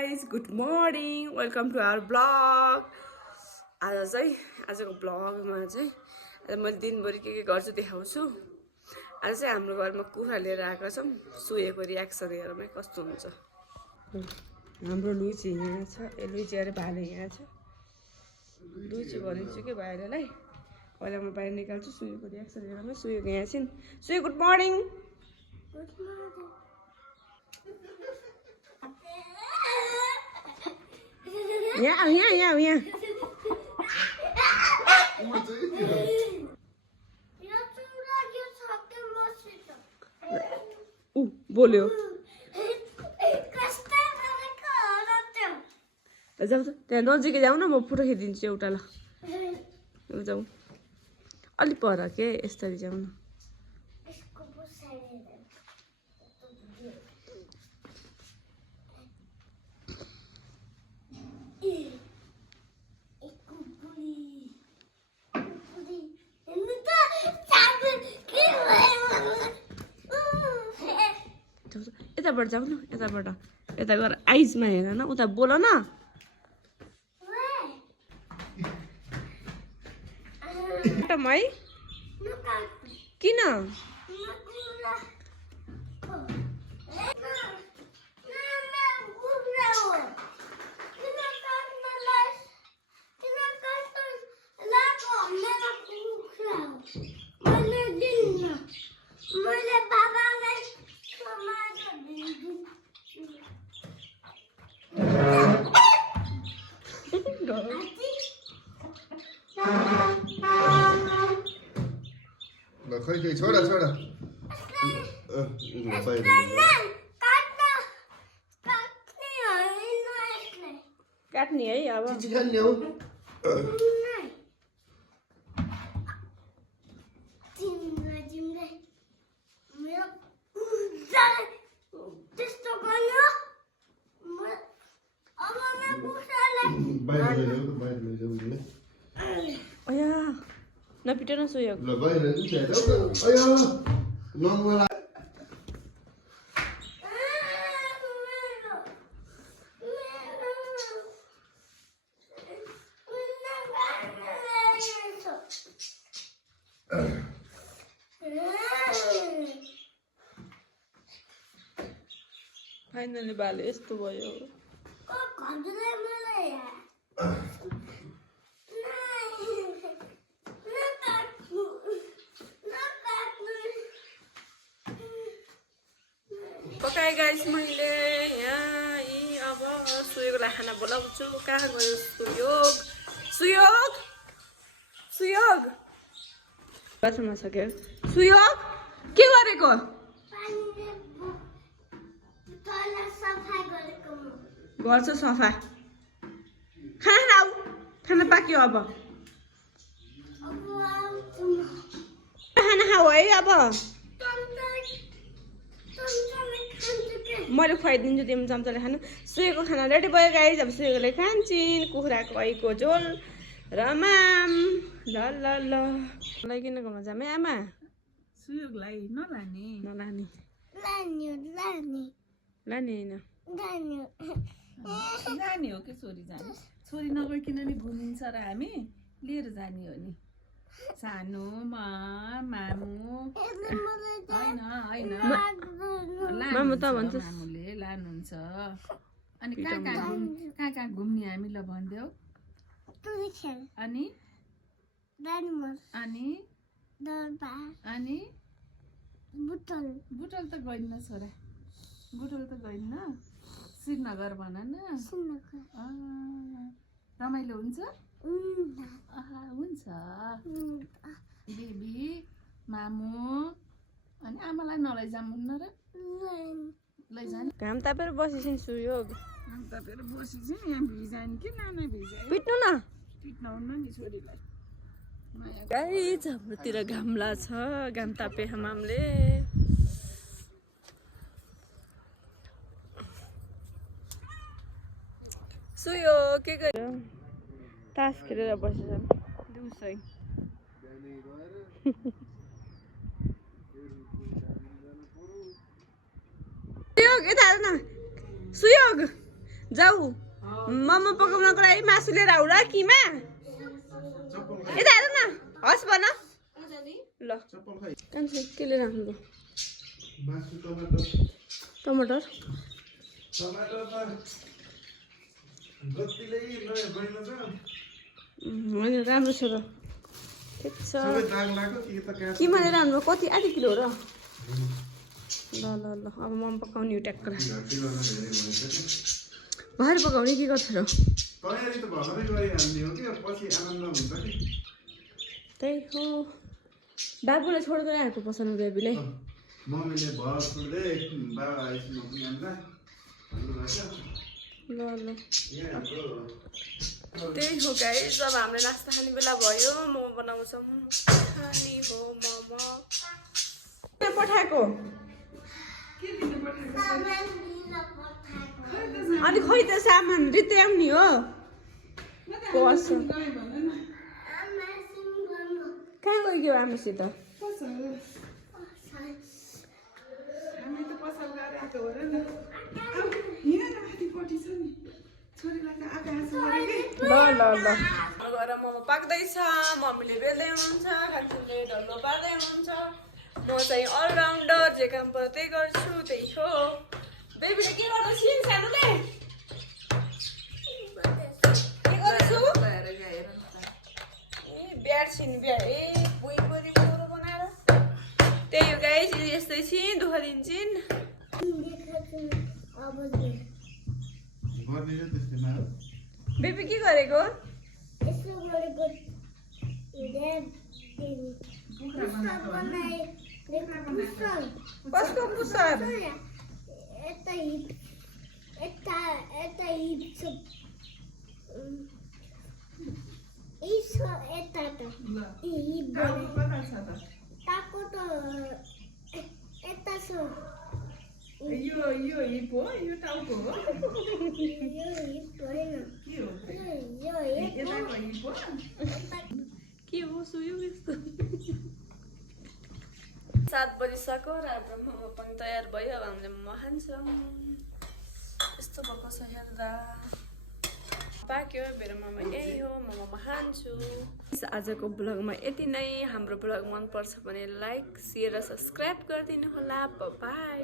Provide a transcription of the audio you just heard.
guys, good morning. Welcome to our vlog. आजको भ्लगमा चाहिँ आज मैले दिनभरि के गर्छु देखाउँछु। आज चाहिँ हाम्रो घरमा कुखुरा लिएर आएका छौँ। सुएको रियाक्सन हेरौँ कस्तो हुन्छ। हाम्रो लुची यहाँ छ। लुची अरे भाले यहाँ छ। लुची भनिदिन्छु कि भाइलाई। पहिला म बाहिर निकाल्छु सुएको रियाक्सन हेरौँ। सुएको यहाँ छिन्। सुयो गुड मर्निङ। Good morning. यहाँ बोल्यो जाऊ त्यहाँ नजिकै जाऊ न म फोटो खिचिदिन्छु एउटा ल जाऊ अलि पर के यसरी जाऊ न यताबाट जाऊ न यताबाट यता गएर आइजमा हेर न उता बोल न है किन खै छोडा छोडा काट्ने है अब नपिट न सुयोग फाइनली बाले यस्तो भयो पकाए गाइस मैले यहाँ अब सुयोगलाई खाना बोलाउँछु कहाँ गयो सुयोग सुयोग सुयोग बाथरुममा सक्यो सुयोग के गरेको गर्छ सफा खाना खाऊ खाना पाक्यो अब खाना खाऊ है अब मैले खुवाइदिन्छु तिमी चम्चाले खानु सुएको खाना रेडी भयो गाइस अब सुएकोले खान्छन् कुखुराको ऐको झोल र माम ल ल ल मलाई किन घरमा जामे आमा सुयोगलाई नलाने नलाने लाने होइन जाने हो कि छोरी जाने छोरी नगइकन नि घुमिन्छ र हामी लिएर जाने हो नि सानो मामु होइन होइन मामु त भन्छ मामुले लानुहुन्छ अनि कहाँ घुम्ने हामी ल भनिदेऊ अनि अनि बुटल त गइन्न छोरा बुटल त गइन्न श्रीनगर भन न रमाइलो हुन्छ हुन्छ बेबी मामु अनि आमालाई नलैजामुन्न र लैजाने घाम तापेर बसेछन् सुयोग घाम तापेर बसेछन् यहाँ भिजाने कि नाना भिजायो पिट्नु न पिट्नुहुन्न नि छोरीलाई गाइस हाम्रोतिर घामला छ घाम तापे हमामले सुयो के गर्यो तास खेलेर बसेछन् दिउँसै सुयोग यता हेर्न सुयोग जाऊ मोमो पकाउनको लागि मासु लिएर आऊ ल किमा यता हेर न हस् भन ल कान्छ के लिएर आउनु टमाटर होइन राम्रो छ र ठिक छ किमा लिएर आउनु कति आधी किलो र ल ल ल अब मोमो पकाउने हो ट्याक्क भएर पकाउने के गर्छ र त्यही हो बाबुलाई छोड्दै आएको पसलमा बेबीले ल ल त्यही हो गाइस अब हामीले नास्ता खाने बेला भयो मोमो बनाउँछौँ खाने हो मोमो पठाएको अनि खोइ त सामान रित्याम नि हो कहाँ गइगयो आमासित ल ल ल गएर मोमो पाक्दैछ मम्मीले बेल्दै हुनुहुन्छ खान्छुले ढल्लो पार्दै हुनुहुन्छ म चाहिँ अलराउन्डर जे काम पर्यो त्यही गर्छु त्यही हो बेबीले के गर्दैछ सानोले के गर्दैछु ए ब्याट्छिन् ब्या ए बुइ परि कोरो बनाएर त्यही हो गाइस यस्तै छिन् दुःख दिन्छन् बेबी के गरेको कसको पुसर यो हिप हो यो टाउको हो के हो सुयो यस्तो 7 बजिसक्यो र हाम्रो मोमो पनि तयार भयो अब हामीले मोमो खान्छौँ यस्तो भएको छ हेर्दा पाक्यो मेरो मोमो यही हो मोमो खान्छु आजको ब्लगमा यति नै हाम्रो ब्लग मनपर्छ भने लाइक सेयर र सब्सक्राइब गरिदिनु होला बाई